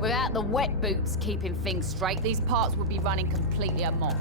Without the wet boots keeping things straight, these parts would be running completely amok.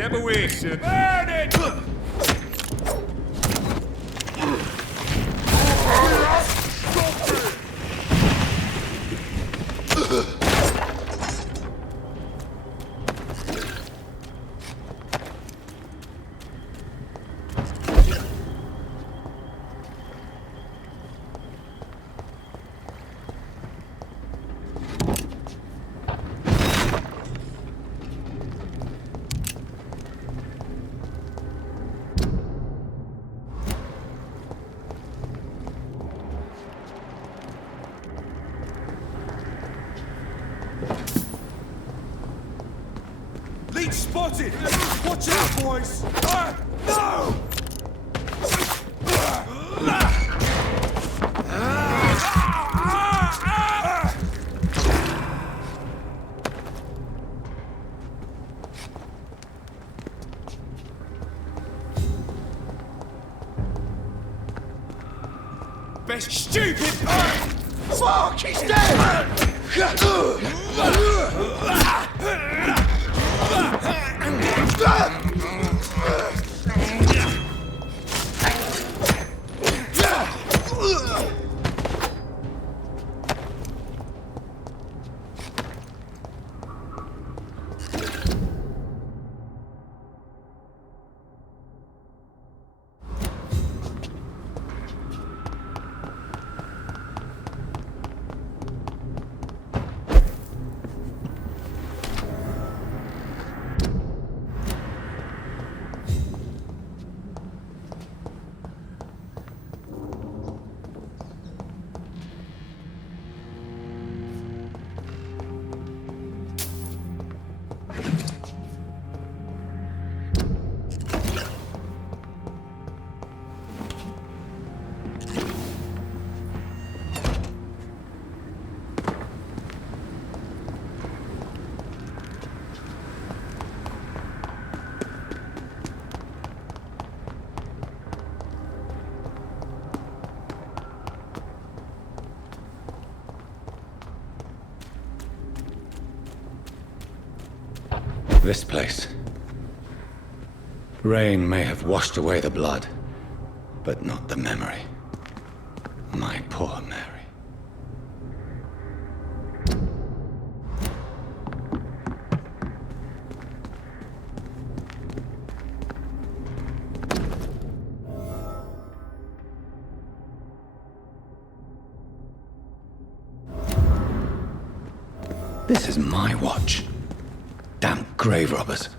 Step away, sir. Burn it! Leech spotted! Watch out, boys! No! Best stupid! Fuck! He's dead! this place. Rain may have washed away the blood, but not the memory. My poor Mary. This is my watch. Damn grave robbers.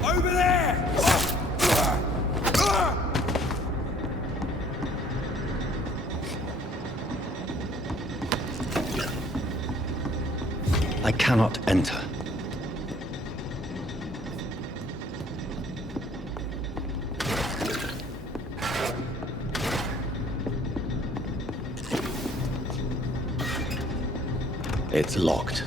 Over there! I cannot enter. It's locked.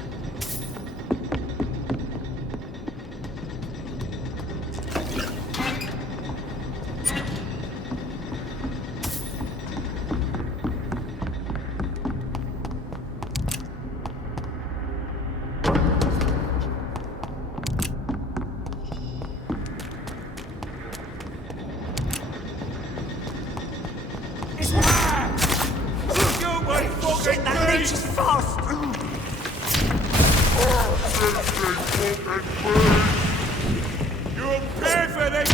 You'll pay for this!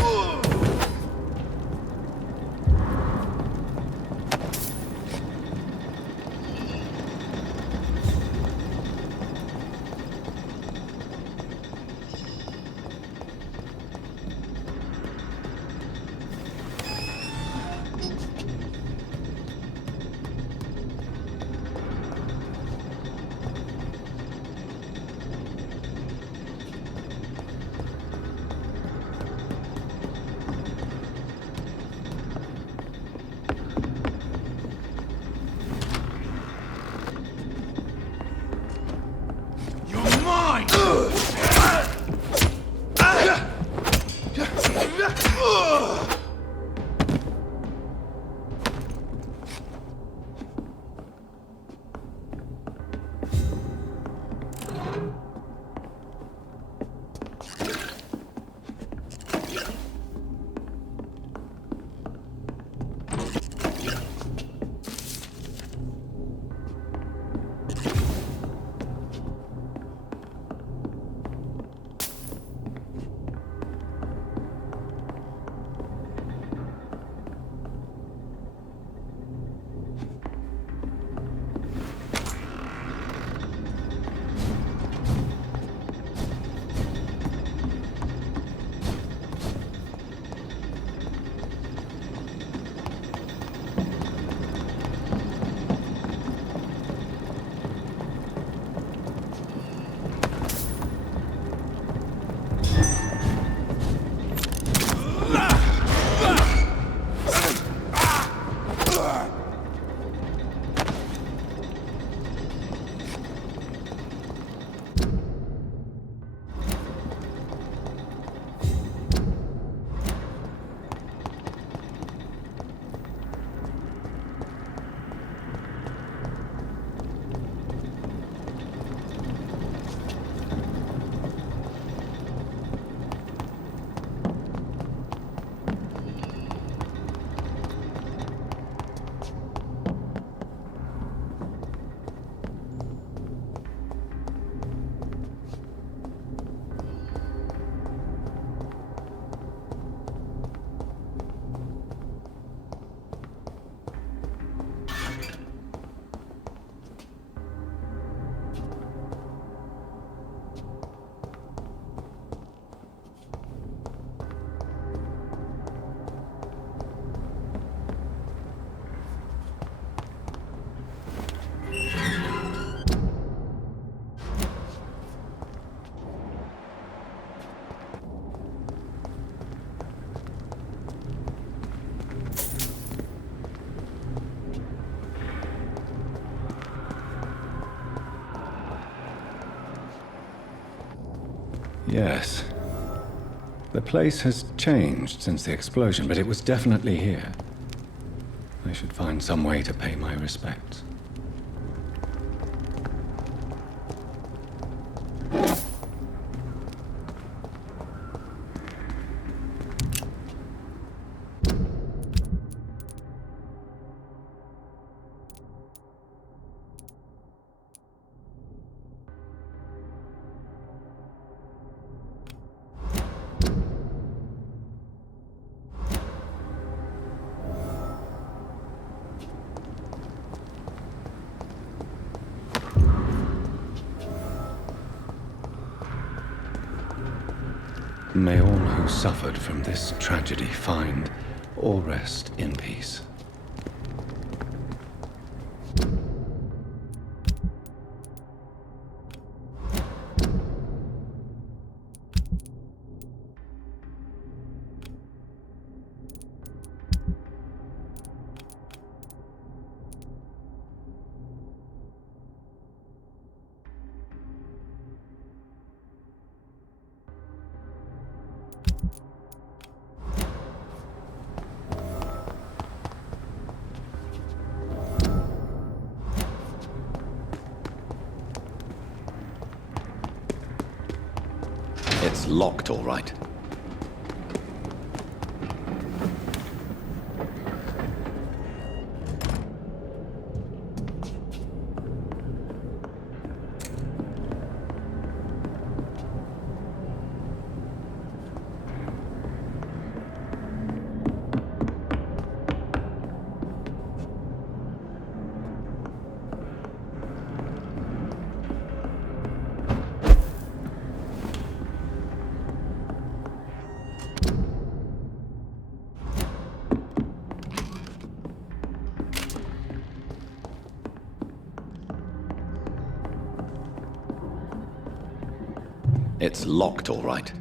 Yes. The place has changed since the explosion, but it was definitely here. I should find some way to pay my respects. May all who suffered from this tragedy find or rest in peace. It's locked, all right. It's locked, all right.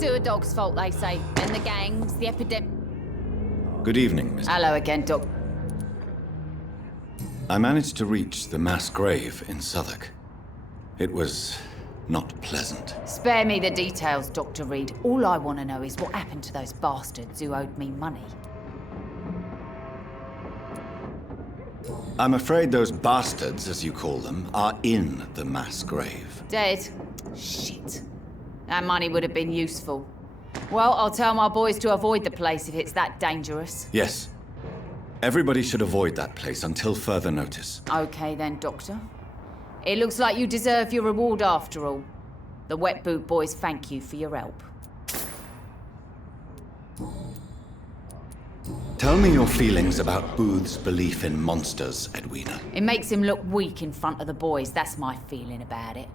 Sewer dog's fault, they say. And the gangs, the epidemic. Good evening, Miss. Hello again, Doc. I managed to reach the mass grave in Southwark. It was not pleasant. Spare me the details, Dr. Reid. All I want to know is what happened to those bastards who owed me money. I'm afraid those bastards, as you call them, are in the mass grave. Dead? Shit. That money would have been useful. Well, I'll tell my boys to avoid the place if it's that dangerous. Yes. Everybody should avoid that place until further notice. Okay then, Doctor. It looks like you deserve your reward after all. The Wet Boot Boys thank you for your help. Tell me your feelings about Booth's belief in monsters, Edwina. It makes him look weak in front of the boys, that's my feeling about it.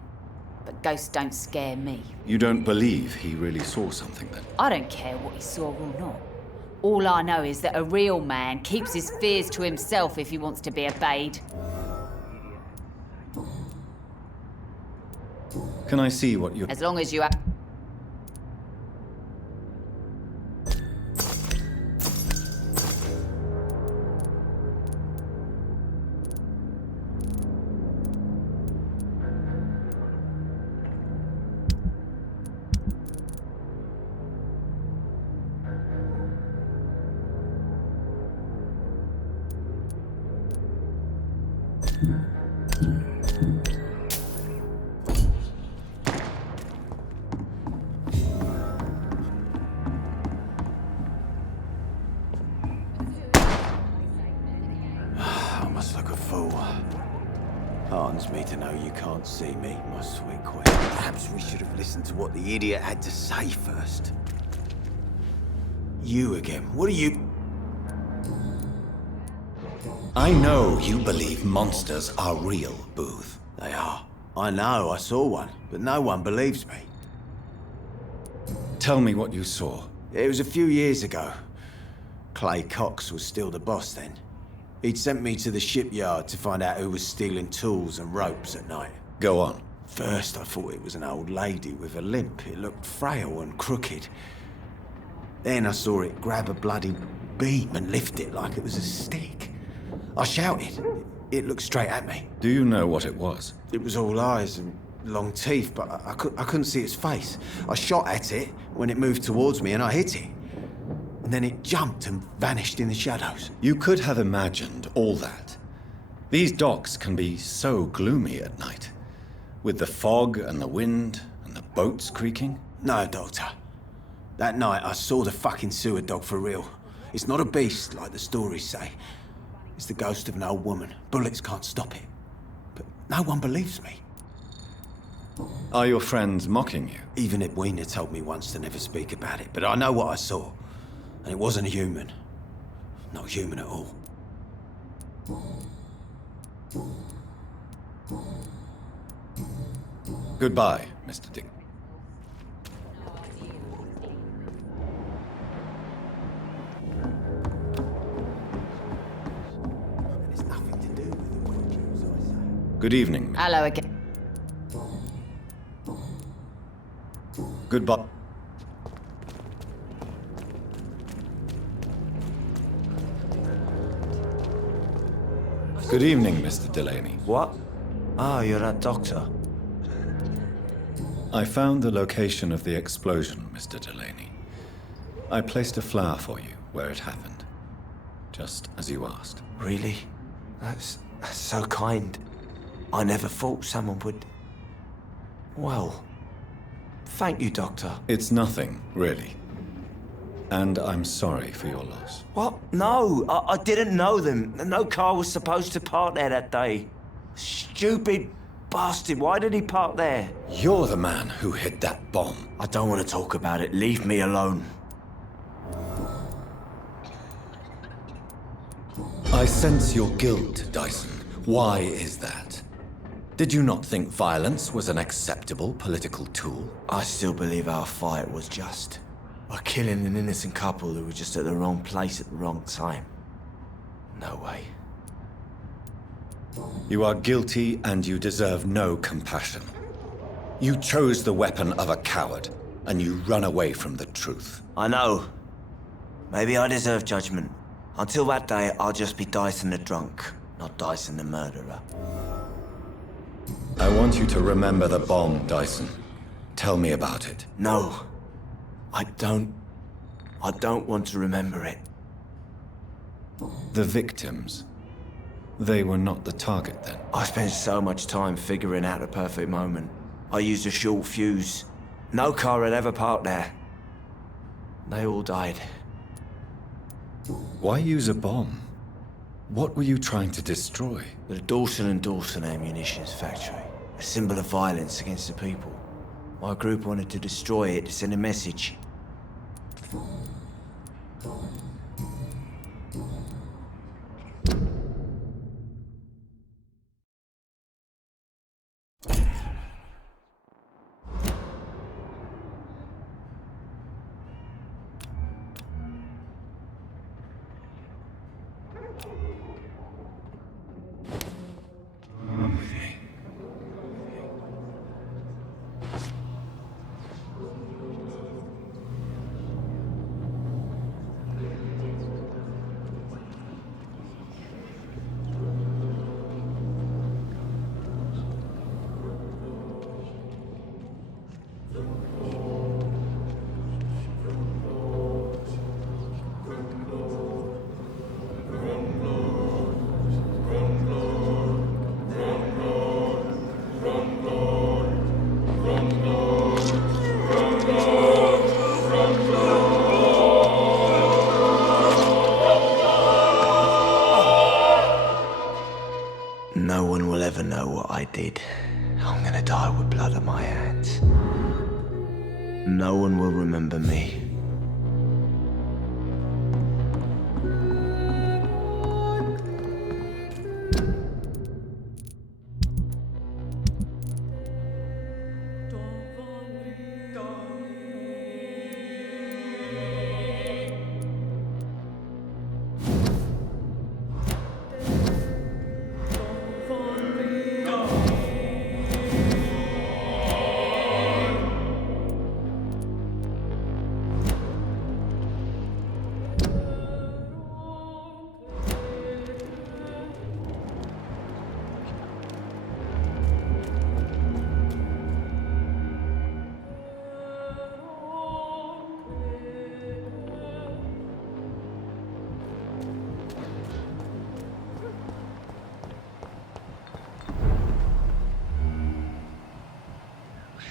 But ghosts don't scare me. You don't believe he really saw something then? I don't care what he saw or not. All I know is that a real man keeps his fears to himself if he wants to be obeyed. Can I see what you... As long as you have... Heartens me to know you can't see me, my sweet queen. Perhaps we should have listened to what the idiot had to say first. You again, what are you... I know you believe monsters are real, Booth. They are. I know, I saw one, but no one believes me. Tell me what you saw. It was a few years ago. Clay Cox was still the boss then. He'd sent me to the shipyard to find out who was stealing tools and ropes at night. Go on. First, I thought it was an old lady with a limp. It looked frail and crooked. Then I saw it grab a bloody beam and lift it like it was a stick. I shouted. It looked straight at me. Do you know what it was? It was all eyes and long teeth, but I couldn't see its face. I shot at it when it moved towards me and I hit it. And then it jumped and vanished in the shadows. You could have imagined all that. These docks can be so gloomy at night, with the fog and the wind and the boats creaking. No, Doctor. That night I saw the fucking sewer dog for real. It's not a beast like the stories say. It's the ghost of an old woman. Bullets can't stop it. But no one believes me. Are your friends mocking you? Even Edwina told me once to never speak about it, but I know what I saw. And it wasn't a human. Not human at all. Goodbye, Mr. Dick. It's nothing to do with the witches, I say. Good evening. Hello again. Goodbye. Good evening, Mr. Delaney. What? Oh, you're that doctor. I found the location of the explosion, Mr. Delaney. I placed a flower for you where it happened, just as you asked. Really? That's so kind. I never thought someone would... Well, thank you, Doctor. It's nothing, really. And I'm sorry for your loss. What? No, I didn't know them. No car was supposed to park there that day. Stupid bastard, why did he park there? You're the man who hid that bomb. I don't want to talk about it. Leave me alone. I sense your guilt, Dyson. Why is that? Did you not think violence was an acceptable political tool? I still believe our fight was just. By killing an innocent couple who were just at the wrong place at the wrong time. No way. You are guilty and you deserve no compassion. You chose the weapon of a coward and you run away from the truth. I know. Maybe I deserve judgment. Until that day, I'll just be Dyson the drunk, not Dyson the murderer. I want you to remember the bomb, Dyson. Tell me about it. No. I don't want to remember it. The victims. They were not the target then. I spent so much time figuring out the perfect moment. I used a short fuse. No car had ever parked there. They all died. Why use a bomb? What were you trying to destroy? The Dawson & Dawson ammunitions factory. A symbol of violence against the people. My group wanted to destroy it to send a message. No one will ever know what I did. I'm gonna die with blood on my hands. No one will remember me.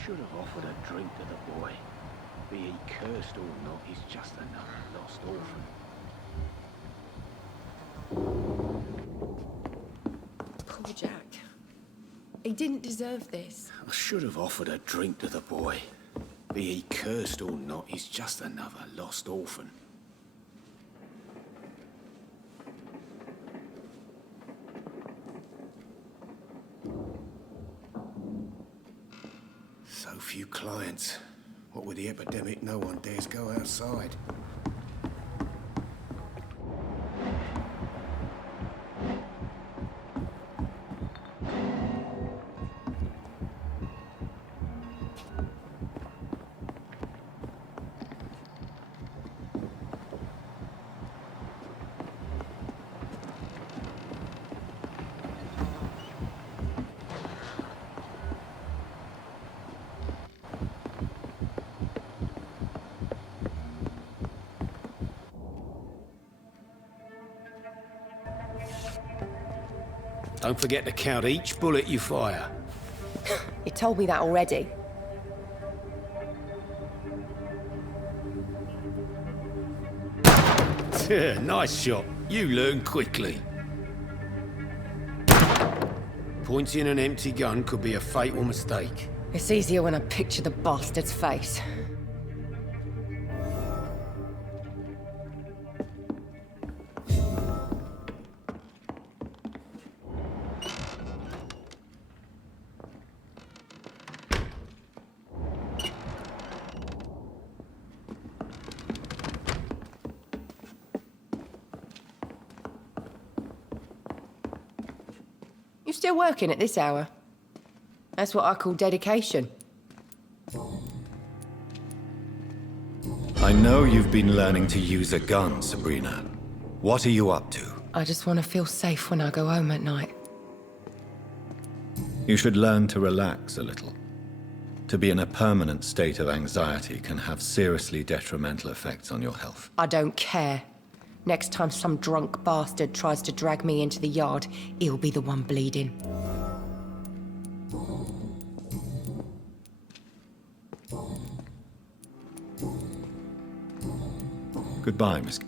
should have offered a drink to the boy. Be he cursed or not, he's just another lost orphan. Poor Jack. He didn't deserve this. I should have offered a drink to the boy. Be he cursed or not, he's just another lost orphan. So few clients. What with the epidemic, no one dares go outside. Don't forget to count each bullet you fire. You told me that already. Yeah, nice shot. You learn quickly. Pointing an empty gun could be a fatal mistake. It's easier when I picture the bastard's face. You still working at this hour? That's what I call dedication. I know you've been learning to use a gun, Sabrina. What are you up to? I just want to feel safe when I go home at night. You should learn to relax a little. To be in a permanent state of anxiety can have seriously detrimental effects on your health. I don't care. Next time some drunk bastard tries to drag me into the yard, he'll be the one bleeding. Goodbye, Miss.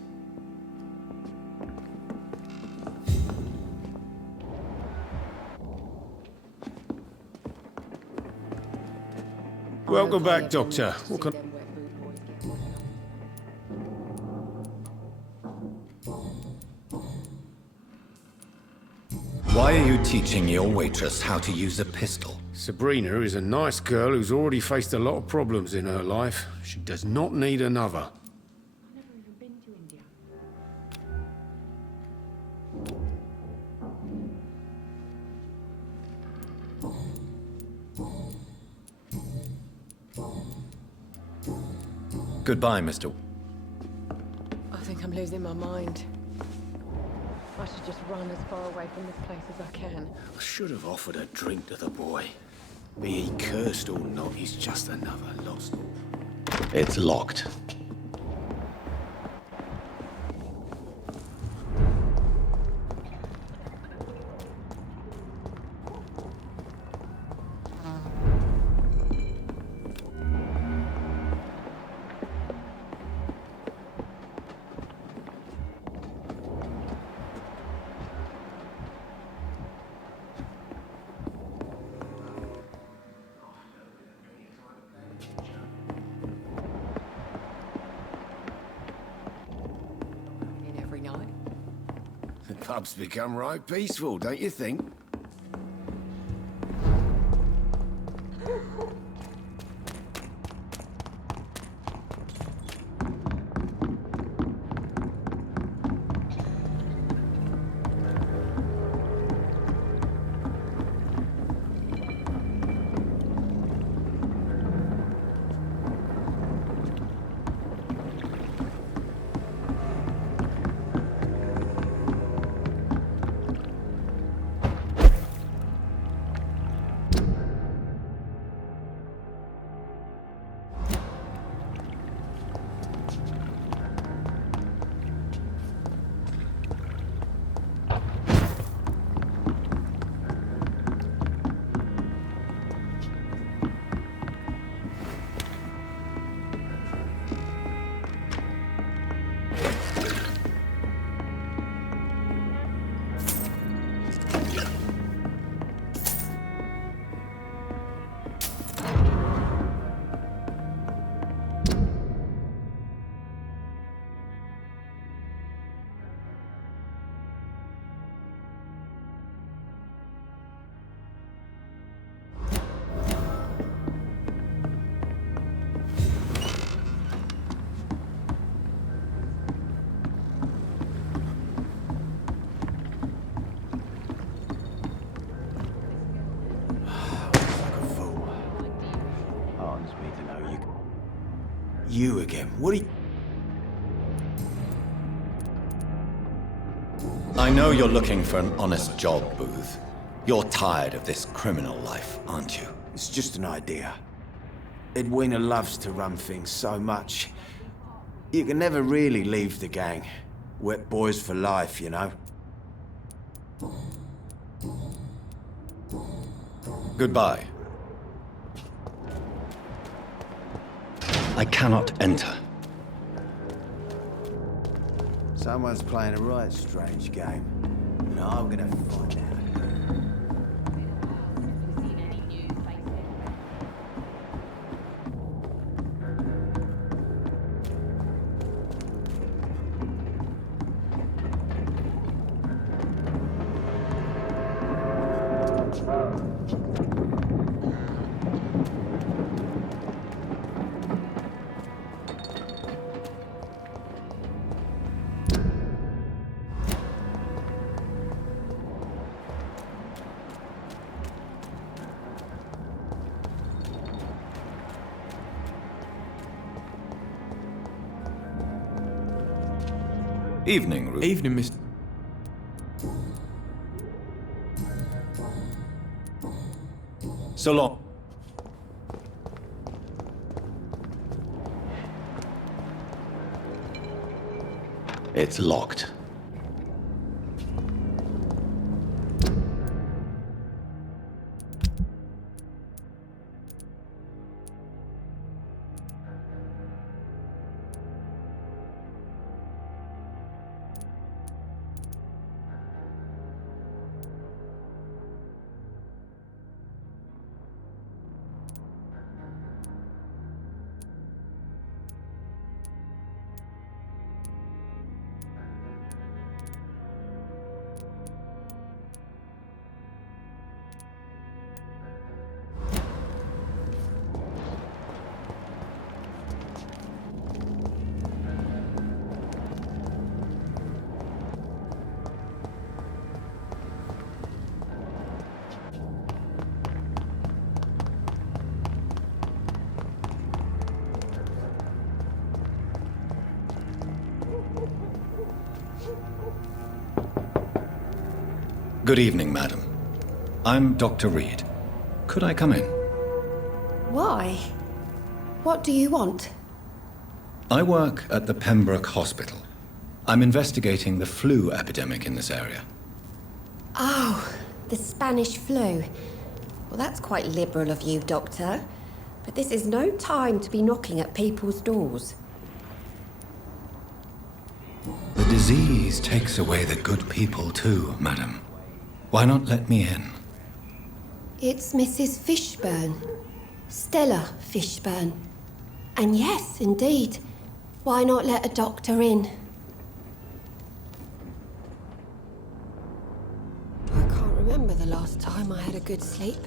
Welcome back, Doctor. What can... Why are you teaching your waitress how to use a pistol? Sabrina is a nice girl who's already faced a lot of problems in her life. She does not need another. I've never even been to India. Goodbye, Mr. I think I'm losing my mind. I should just run as far away from this place as I can. I should have offered a drink to the boy. Be he cursed or not, he's just another lost orphan. It's locked. Every night. The pub's become right peaceful, don't you think? You again? What are you... I know you're looking for an honest job, Booth. You're tired of this criminal life, aren't you? It's just an idea. Edwina loves to run things so much. You can never really leave the gang. Wet boys for life, you know? Goodbye. I cannot enter. Someone's playing a right strange game. And I'm gonna find out. Evening, Ruth. Evening, Mr. So long. It's locked. Good evening, madam. I'm Dr. Reed. Could I come in? Why? What do you want? I work at the Pembroke Hospital. I'm investigating the flu epidemic in this area. Oh, the Spanish flu. Well, that's quite liberal of you, Doctor. But this is no time to be knocking at people's doors. The disease takes away the good people too, madam. Why not let me in? It's Mrs. Fishburne. Stella Fishburne. And yes, indeed. Why not let a doctor in? I can't remember the last time I had a good sleep.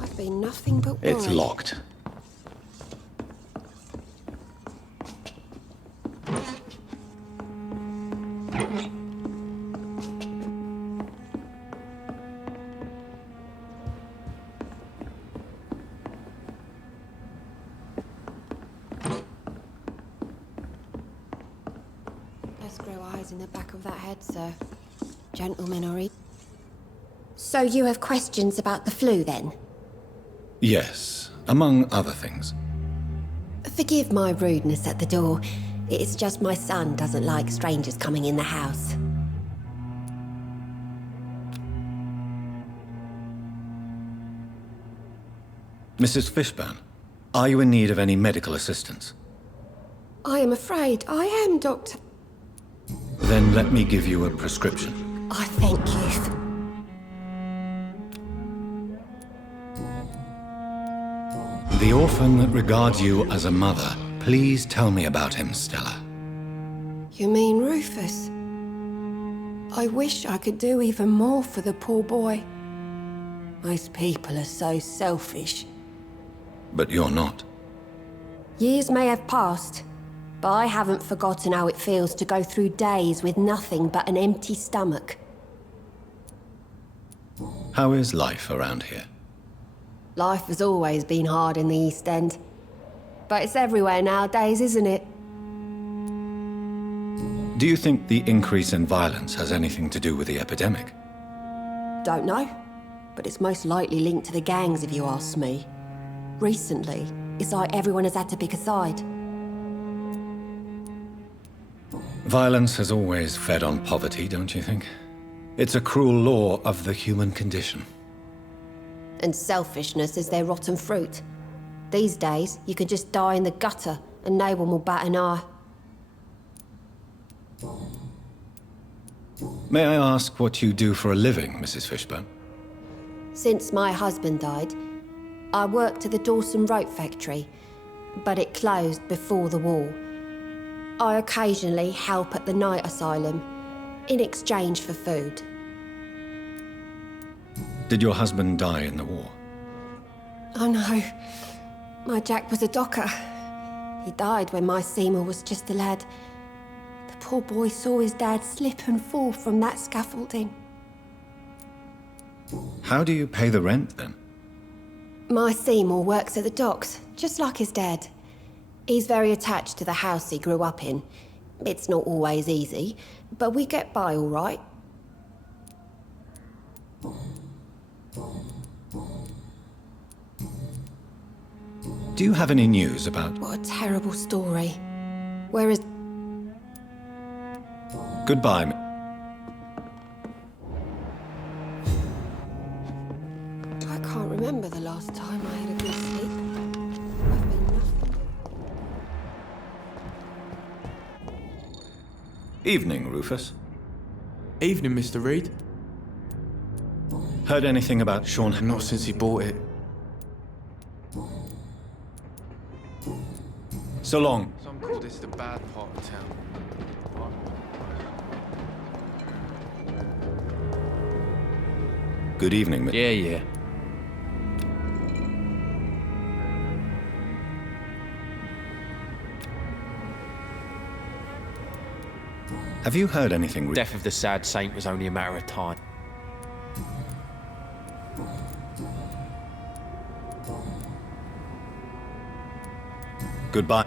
I've been nothing but worried. It's locked. Let's grow eyes in the back of that head, sir. Gentlemen are... So you have questions about the flu, then? Yes, among other things. Forgive my rudeness at the door. It's just my son doesn't like strangers coming in the house. Mrs. Fishburne, are you in need of any medical assistance? I am afraid I am, Doctor. Then let me give you a prescription. I thank you. The orphan that regards you as a mother, please tell me about him, Stella. You mean Rufus? I wish I could do even more for the poor boy. Most people are so selfish. But you're not. Years may have passed, but I haven't forgotten how it feels to go through days with nothing but an empty stomach. How is life around here? Life has always been hard in the East End. But it's everywhere nowadays, isn't it? Do you think the increase in violence has anything to do with the epidemic? Don't know. But it's most likely linked to the gangs, if you ask me. Recently, it's like everyone has had to pick a side. Violence has always fed on poverty, don't you think? It's a cruel law of the human condition. And selfishness is their rotten fruit. These days, you can just die in the gutter and no one will bat an eye. May I ask what you do for a living, Mrs. Fishburne? Since my husband died, I worked at the Dawson Rope factory, but it closed before the war. I occasionally help at the night asylum, in exchange for food. Did your husband die in the war? Oh no, my Jack was a docker. He died when my Seymour was just a lad. The poor boy saw his dad slip and fall from that scaffolding. How do you pay the rent, then? My Seymour works at the docks, just like his dad. He's very attached to the house he grew up in. It's not always easy, but we get by all right. Do you have any news about... What a terrible story. Where is... Goodbye. I can't remember the last time I had a good sleep. I've been nothing. Evening, Rufus. Evening, Mr. Reid. Heard anything about Sean? Not since he bought it. So long. Some call this the bad part of town. Good evening, Yeah. Have you heard anything? Death of the sad saint was only a matter of time. Goodbye.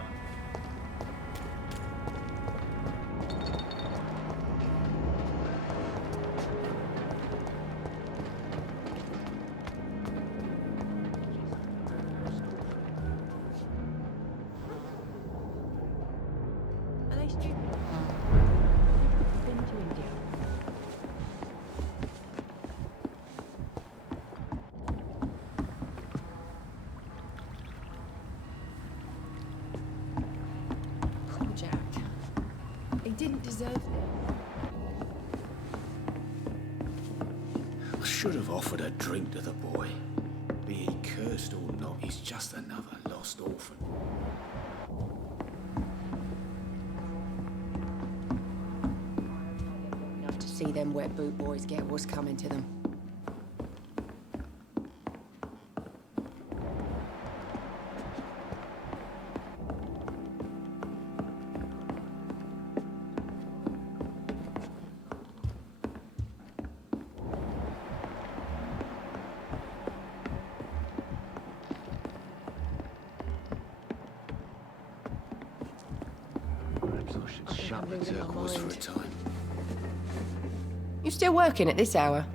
Didn't deserve it. I should have offered a drink to the boy. Be he cursed or not, he's just another lost orphan. Enough to see them wet boot boys get what's coming to them. Shut the turquoise for a time. You still working at this hour?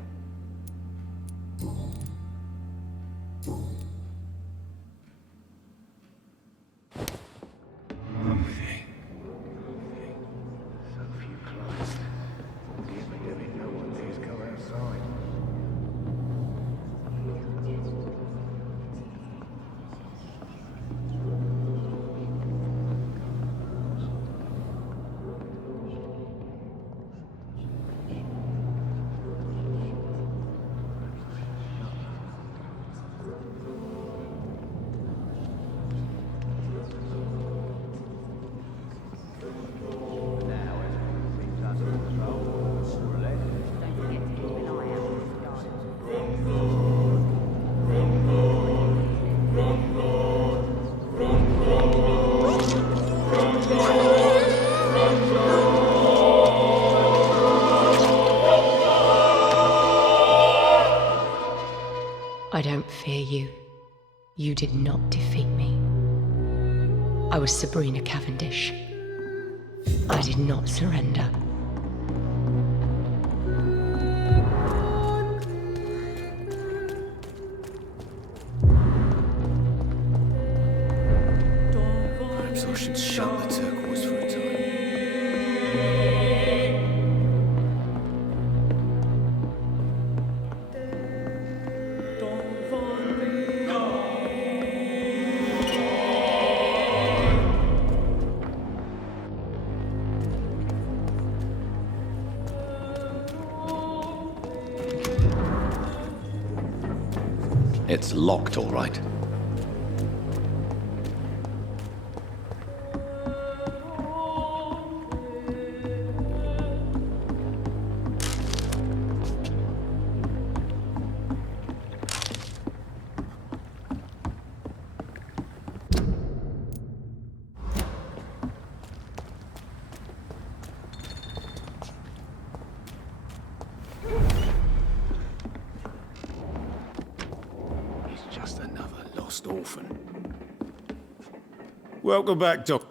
I don't fear you. You did not defeat me. I was Sabrina Cavendish. I did not surrender. Perhaps I should shut the turquoise for a time. It's locked, all right. Just another lost orphan. Welcome back, Doc.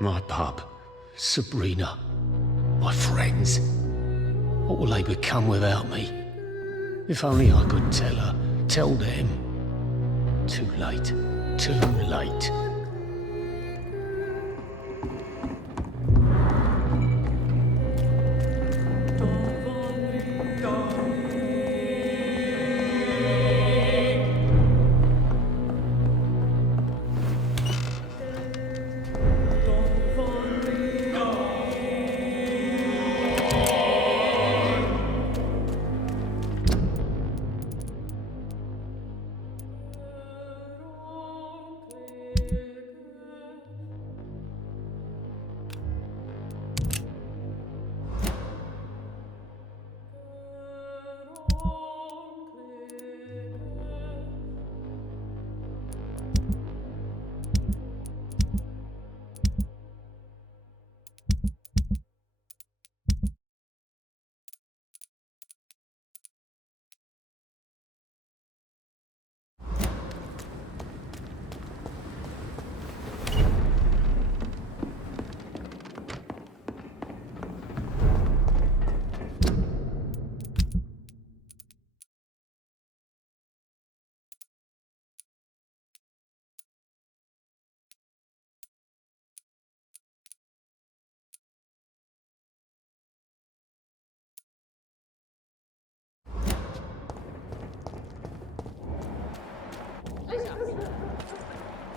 My pub, Sabrina, my friends. What will they become without me? If only I could tell her, tell them. Too late, too late.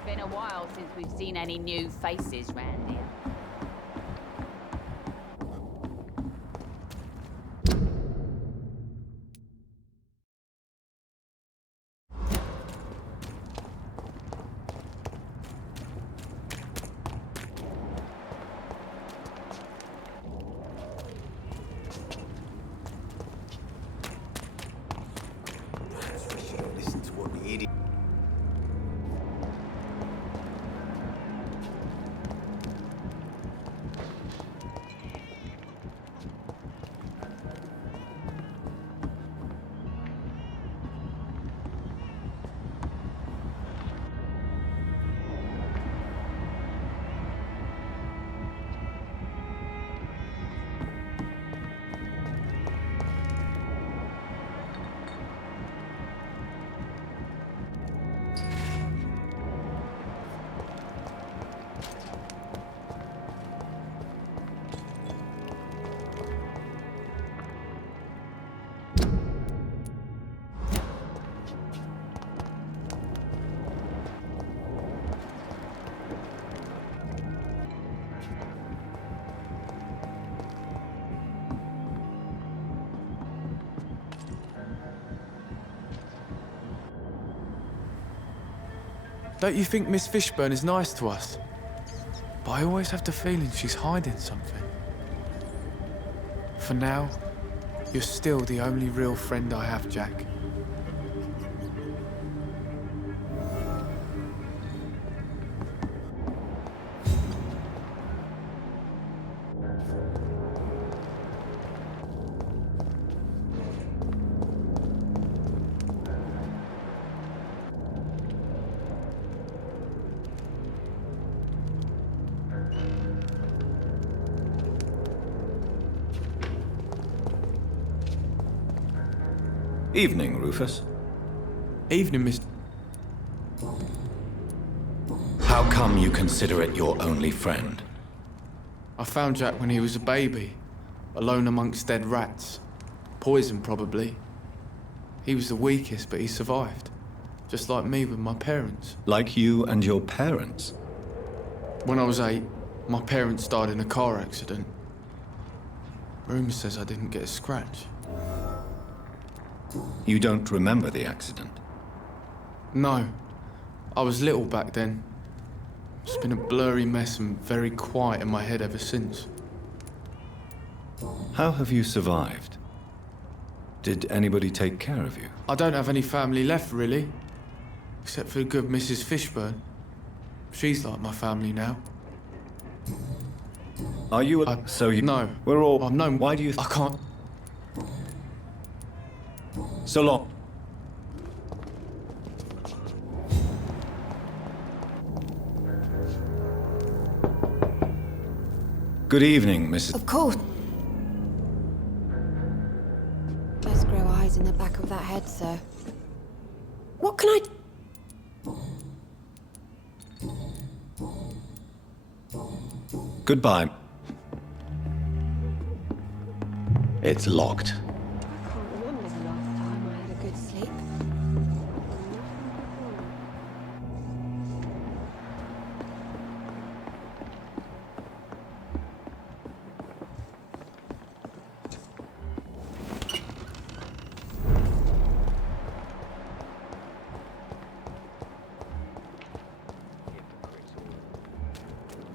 Been a while since we've seen any new faces round here. Listen to what the idiot. Don't you think Miss Fishburne is nice to us? But I always have the feeling she's hiding something. For now, you're still the only real friend I have, Jack. Evening, Rufus. Evening, Miss... How come you consider it your only friend? I found Jack when he was a baby, alone amongst dead rats. Poison, probably. He was the weakest, but he survived. Just like me with my parents. Like you and your parents? When I was 8, my parents died in a car accident. Rumour says I didn't get a scratch. You don't remember the accident? No. I was little back then. It's been a blurry mess and very quiet in my head ever since. How have you survived? Did anybody take care of you? I don't have any family left, really. Except for the good Mrs. Fishburne. She's like my family now. Are you so you... No. We're all... I'm known... Why do you... I can't... So long. Good evening, Mrs. Of course. Best grow eyes in the back of that head, sir. What can I... Goodbye. It's locked. I can't remember the last time I had a good sleep.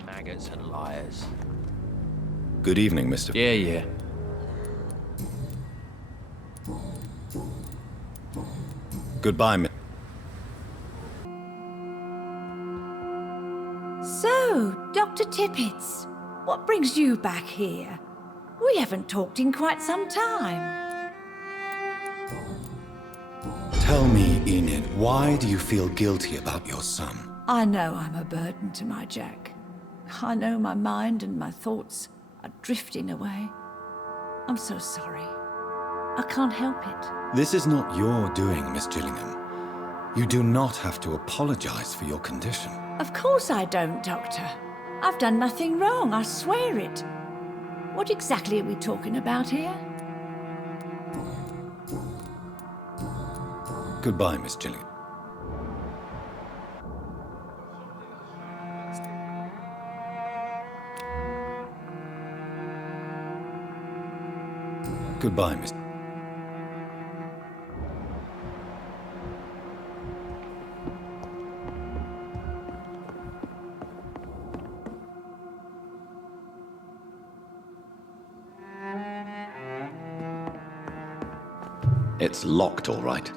Maggots and liars. Good evening, Mr. Yeah. Goodbye, Miss. So, Dr. Tippets, what brings you back here? We haven't talked in quite some time. Tell me, Enid, why do you feel guilty about your son? I know I'm a burden to my Jack. I know my mind and my thoughts are drifting away. I'm so sorry. I can't help it. This is not your doing, Miss Gillingham. You do not have to apologize for your condition. Of course I don't, Doctor. I've done nothing wrong, I swear it. What exactly are we talking about here? Goodbye, Miss Gillingham. Goodbye, Miss... It's locked, all right.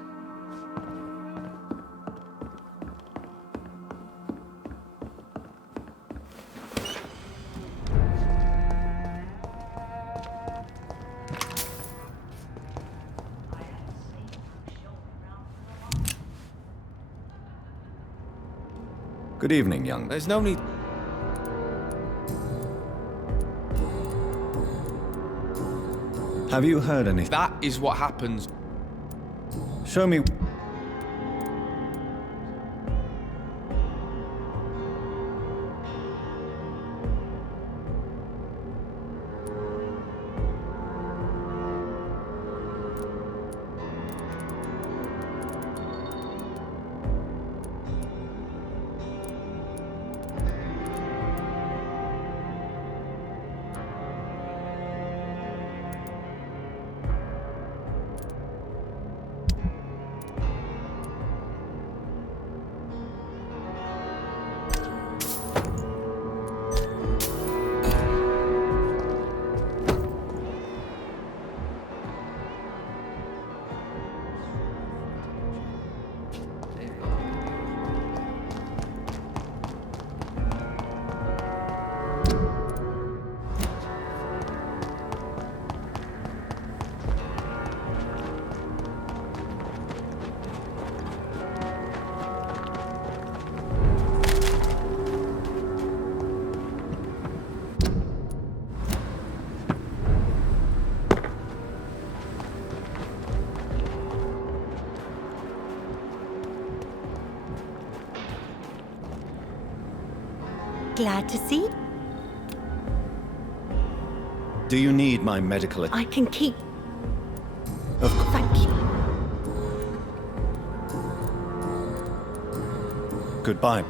Good evening, young... There's no need... Have you heard anything? That is what happens. Show me... Glad to see. Do you need my medical I can keep... Of course. Thank you. Goodbye.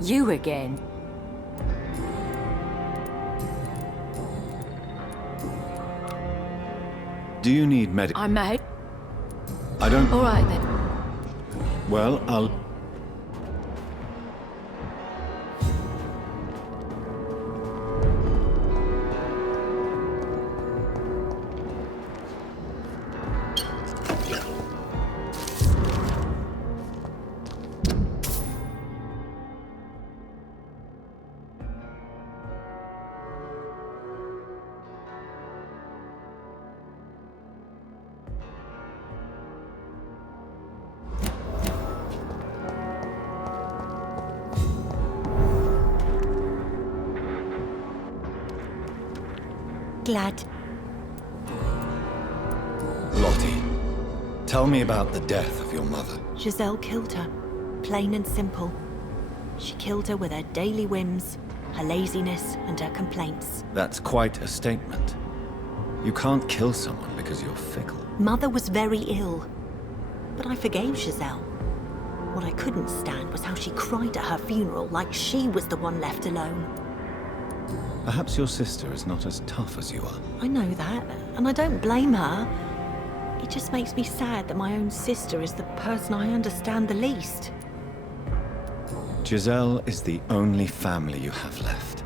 You again? Do you need medical? I'm mad. I don't... All right, then. Well, I'll... Glad. Lottie, tell me about the death of your mother. Giselle killed her. Plain and simple. She killed her with her daily whims, her laziness, and her complaints. That's quite a statement. You can't kill someone because you're fickle. Mother was very ill, but I forgave Giselle. What I couldn't stand was how she cried at her funeral like she was the one left alone. Perhaps your sister is not as tough as you are. I know that, and I don't blame her. It just makes me sad that my own sister is the person I understand the least. Giselle is the only family you have left.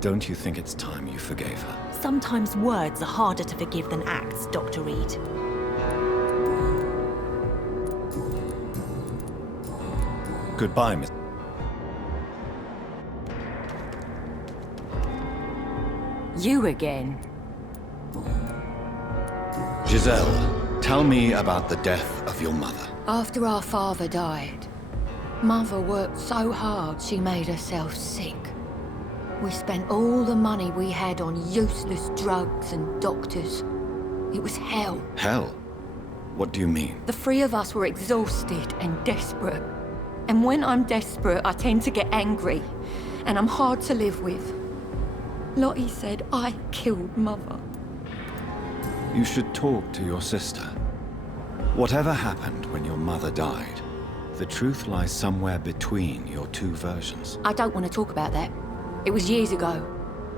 Don't you think it's time you forgave her? Sometimes words are harder to forgive than acts, Dr. Reed. Goodbye, Miss... You again? Giselle, tell me about the death of your mother. After our father died, Mother worked so hard she made herself sick. We spent all the money we had on useless drugs and doctors. It was hell. Hell? What do you mean? The three of us were exhausted and desperate. And when I'm desperate, I tend to get angry. And I'm hard to live with. Lottie said I killed Mother. You should talk to your sister. Whatever happened when your mother died, the truth lies somewhere between your two versions. I don't want to talk about that. It was years ago.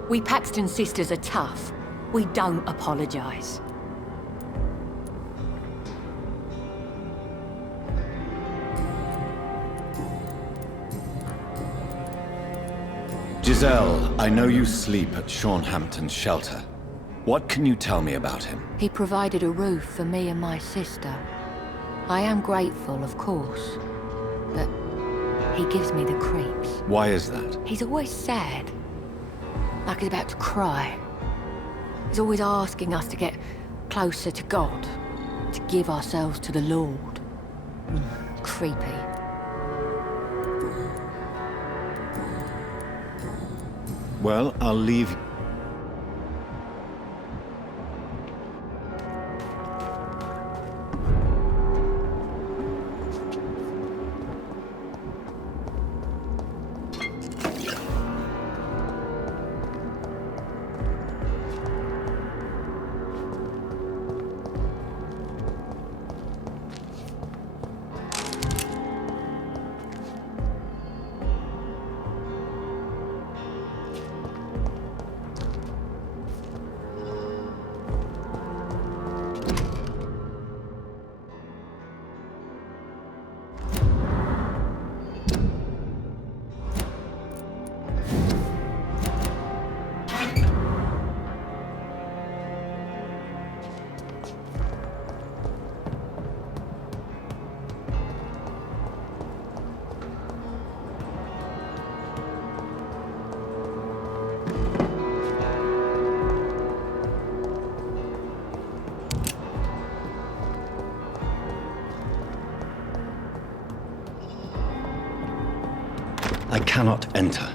We Paxton sisters are tough. We don't apologise. Giselle, I know you sleep at Shaunhampton's shelter. What can you tell me about him? He provided a roof for me and my sister. I am grateful, of course, but he gives me the creeps. Why is that? He's always sad, like he's about to cry. He's always asking us to get closer to God, to give ourselves to the Lord. Creepy. Well, I'll leave... I cannot enter.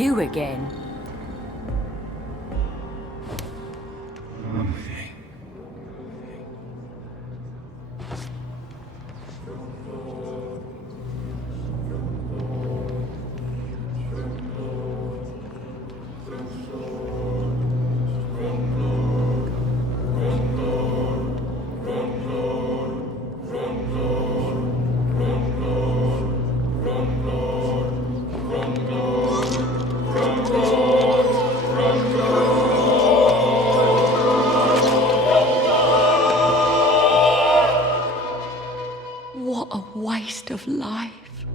You again? Of life.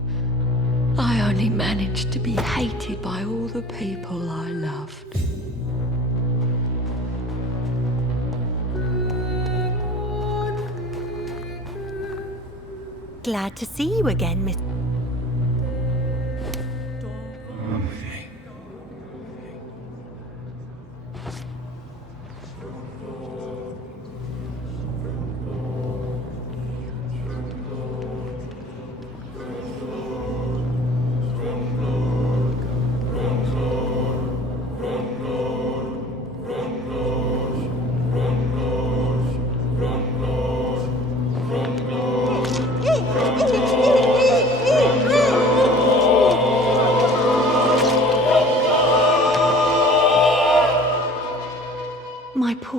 I only managed to be hated by all the people I loved. Glad to see you again, Miss.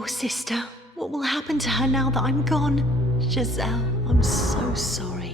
Sister, what will happen to her now that I'm gone? Giselle, I'm so sorry.